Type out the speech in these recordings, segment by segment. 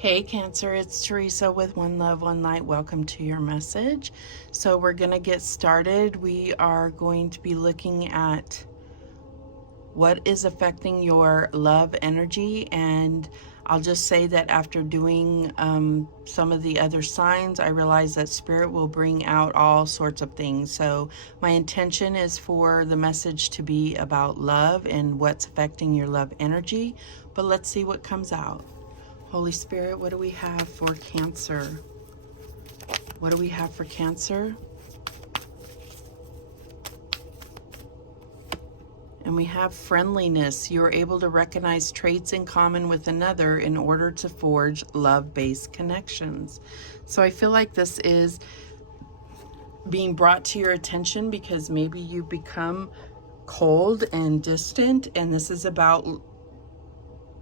Hey Cancer, it's Teresa with One Love, One Light. Welcome to your message. So we're going to get started. We are going to be looking at what is affecting your love energy, and I'll just say that after doing some of the other signs, I realized that Spirit will bring out all sorts of things. So my intention is for the message to be about love and what's affecting your love energy, but let's see what comes out. Holy Spirit, what do we have for Cancer? What do we have for Cancer? And we have friendliness. You're able to recognize traits in common with another in order to forge love-based connections. So I feel like this is being brought to your attention because maybe you become cold and distant, and this is about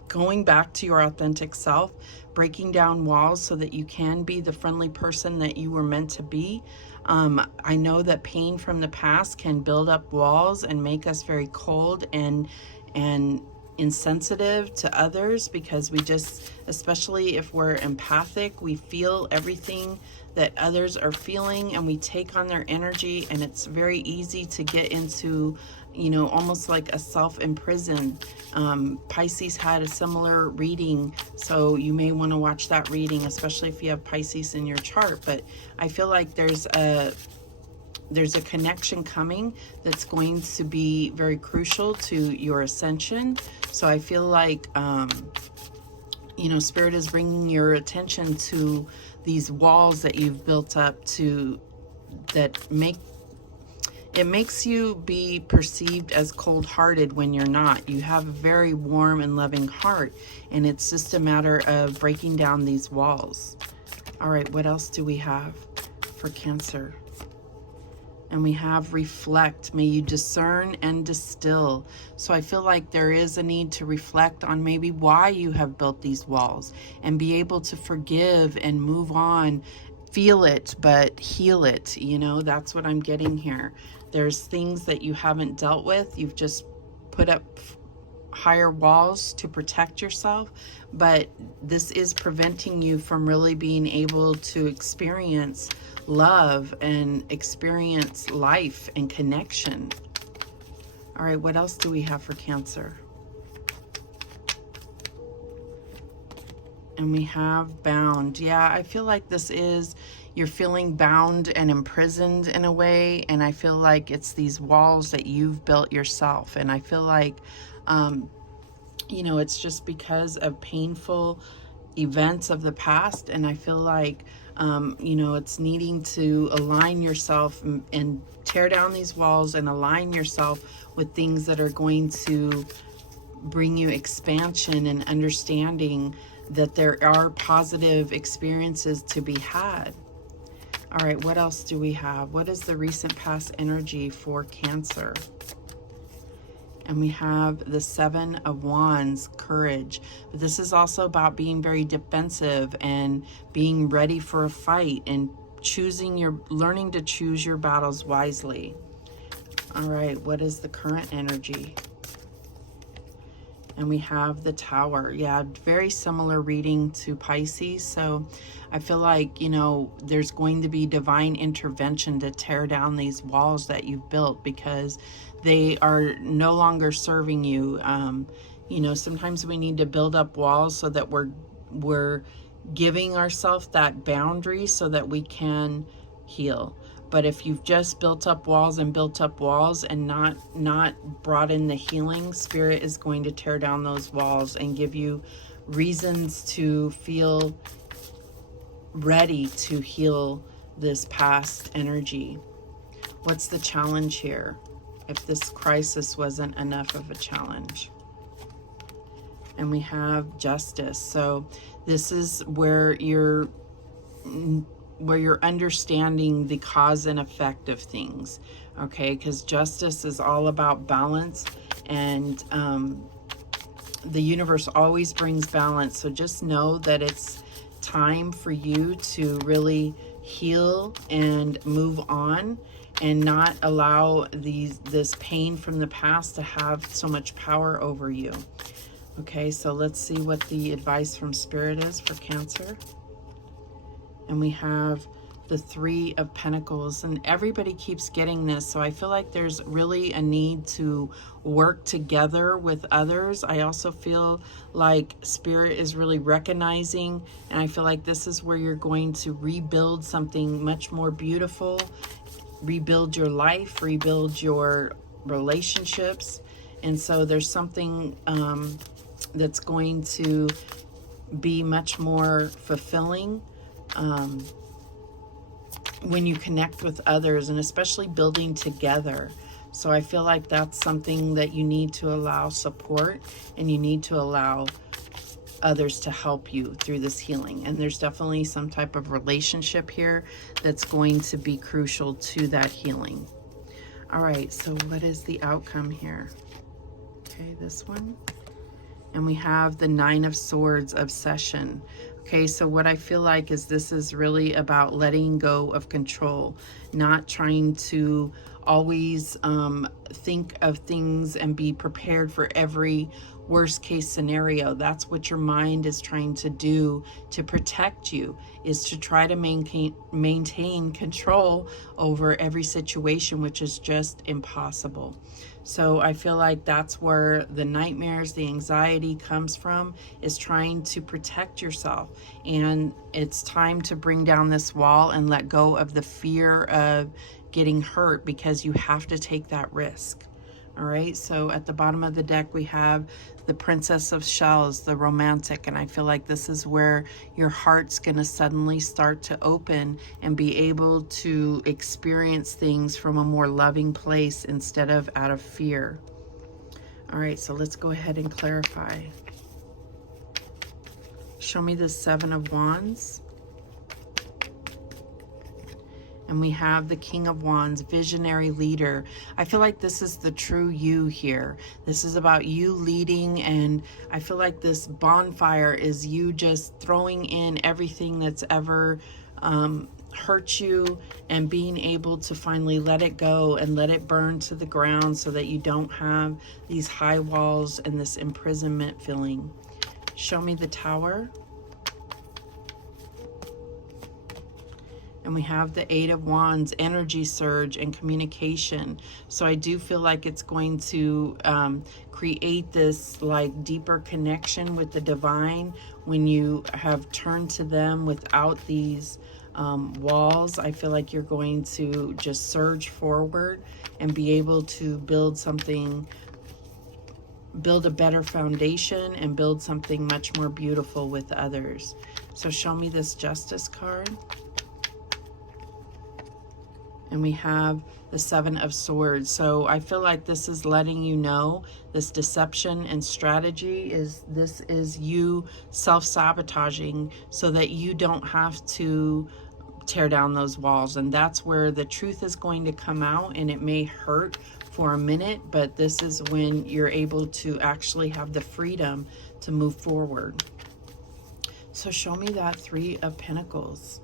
going back to your authentic self, breaking down walls so that you can be the friendly person that you were meant to be. I know that pain from the past can build up walls and make us very cold and insensitive to others, because we just, especially if we're empathic, we feel everything that others are feeling and we take on their energy, and it's very easy to get into, you know, almost like a self-imprison. Pisces had a similar reading, so you may want to watch that reading, especially if you have Pisces in your chart. But I feel like there's a connection coming that's going to be very crucial to your ascension. So I feel like, you know, Spirit is bringing your attention to these walls that you've built up that makes you be perceived as cold-hearted when you're not. You have a very warm and loving heart, and it's just a matter of breaking down these walls. All right, what else do we have for Cancer? And we have reflect. May you discern and distill. So I feel like there is a need to reflect on maybe why you have built these walls and be able to forgive and move on. Feel it, but heal it. You know, that's what I'm getting here. There's things that you haven't dealt with. You've just put up higher walls to protect yourself, but this is preventing you from really being able to experience love and experience life and connection. All right, what else do we have for Cancer? And we have bound. Yeah, I feel like this is, you're feeling bound and imprisoned in a way, and I feel like it's these walls that you've built yourself. And I feel like, you know, it's just because of painful events of the past, and I feel like, you know, it's needing to align yourself and tear down these walls and align yourself with things that are going to bring you expansion and understanding that there are positive experiences to be had. All right, what else do we have? What is the recent past energy for Cancer? And we have the Seven of Wands, courage. But this is also about being very defensive and being ready for a fight and learning to choose your battles wisely. All right, what is the current energy? And we have the Tower. Yeah, very similar reading to Pisces. So I feel like, you know, there's going to be divine intervention to tear down these walls that you've built, because they are no longer serving you. You know, sometimes we need to build up walls so that we're giving ourselves that boundary so that we can heal. But if you've just built up walls and not brought in the healing, Spirit is going to tear down those walls and give you reasons to feel ready to heal this past energy. What's the challenge here? If this crisis wasn't enough of a challenge. And we have Justice. So this is where you're understanding the cause and effect of things, okay? Because Justice is all about balance, and the universe always brings balance. So just know that it's time for you to really heal and move on, and not allow this pain from the past to have so much power over you. Okay, so let's see what the advice from Spirit is for Cancer. And we have the Three of Pentacles, and everybody keeps getting this, so I feel like there's really a need to work together with others. I also feel like Spirit is really recognizing, and I feel like this is where you're going to rebuild something much more beautiful, rebuild your life, rebuild your relationships. And so there's something that's going to be much more fulfilling when you connect with others, and especially building together. So I feel like that's something that you need to allow support, and you need to allow others to help you through this healing. And there's definitely some type of relationship here that's going to be crucial to that healing. All right, so what is the outcome here? Okay, this one. And we have the Nine of Swords, obsession. Okay, so what I feel like is this is really about letting go of control, not trying to always think of things and be prepared for every worst case scenario. That's what your mind is trying to do to protect you, is to try to maintain control over every situation, which is just impossible. So I feel like that's where the nightmares, the anxiety comes from, is trying to protect yourself. And it's time to bring down this wall and let go of the fear of getting hurt, because you have to take that risk. All right, so at the bottom of the deck, we have the Princess of Shells, the romantic, and I feel like this is where your heart's going to suddenly start to open and be able to experience things from a more loving place instead of out of fear. All right, so let's go ahead and clarify. Show me the Seven of Wands. And we have the King of Wands, visionary leader. I feel like this is the true you here. This is about you leading, and I feel like this bonfire is you just throwing in everything that's ever hurt you, and being able to finally let it go and let it burn to the ground, so that you don't have these high walls and this imprisonment feeling. Show me the Tower. And we have the Eight of Wands, energy surge and communication. So I do feel like it's going to create this like deeper connection with the divine when you have turned to them without these walls. I feel like you're going to just surge forward and be able to build something, build a better foundation, and build something much more beautiful with others. So show me this Justice card. And we have the Seven of Swords. So I feel like this is letting you know this deception and strategy is, this is you self-sabotaging so that you don't have to tear down those walls. And that's where the truth is going to come out, and it may hurt for a minute, but this is when you're able to actually have the freedom to move forward. So show me that Three of Pentacles.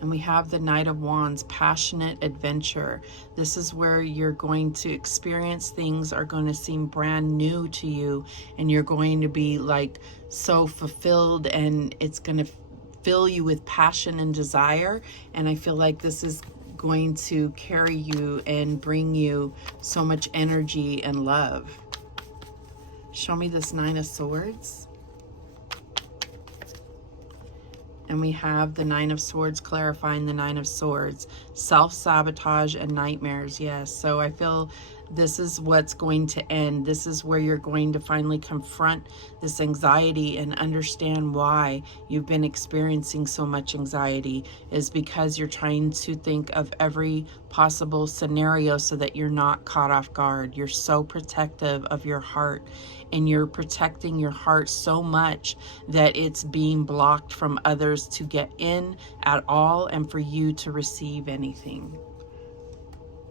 And we have the Knight of Wands, passionate adventure. This is where you're going to experience things are going to seem brand new to you, and you're going to be like so fulfilled, and it's going to fill you with passion and desire. And I feel like this is going to carry you and bring you so much energy and love. Show me this Nine of Swords. And we have the Nine of Swords, clarifying the Nine of Swords, self-sabotage and nightmares. Yes, so I feel this is what's going to end. This is where you're going to finally confront this anxiety and understand why you've been experiencing so much anxiety, is because you're trying to think of every possible scenario so that you're not caught off guard. You're so protective of your heart, and you're protecting your heart so much that it's being blocked from others to get in at all and for you to receive anything.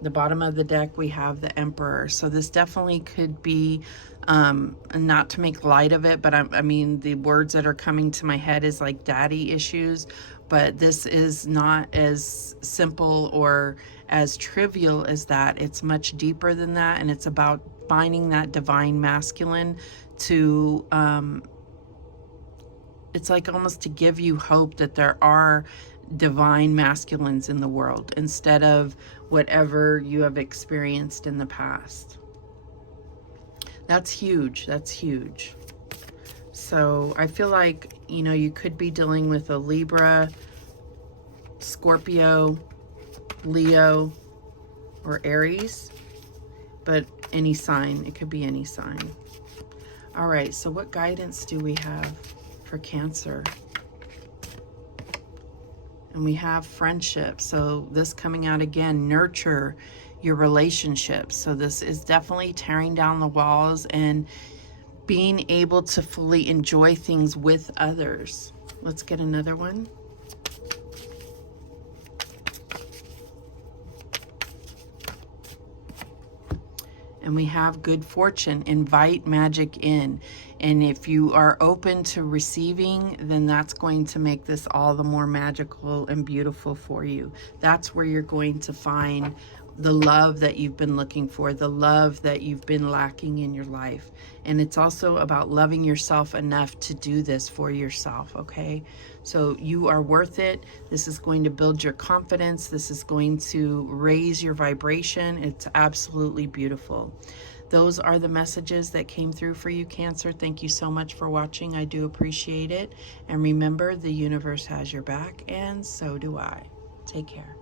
The bottom of the deck, we have the Emperor. So this definitely could be, not to make light of it, but I mean, the words that are coming to my head is like daddy issues, but this is not as simple or as trivial as that. It's much deeper than that, and it's about finding that divine masculine to, it's like almost to give you hope that there are divine masculines in the world instead of whatever you have experienced in the past. That's huge. That's huge. So I feel like, you know, you could be dealing with a Libra, Scorpio, Leo, or Aries, but any sign. It could be any sign. All right, so what guidance do we have for Cancer? And we have friendship. So this coming out again, nurture your relationships. So this is definitely tearing down the walls and being able to fully enjoy things with others. Let's get another one. And we have good fortune. Invite magic in. And if you are open to receiving, then that's going to make this all the more magical and beautiful for you. That's where you're going to find the love that you've been looking for, the love that you've been lacking in your life. And it's also about loving yourself enough to do this for yourself, okay? So you are worth it. This is going to build your confidence. This is going to raise your vibration. It's absolutely beautiful. Those are the messages that came through for you, Cancer. Thank you so much for watching. I do appreciate it. And remember, the universe has your back, and so do I. Take care.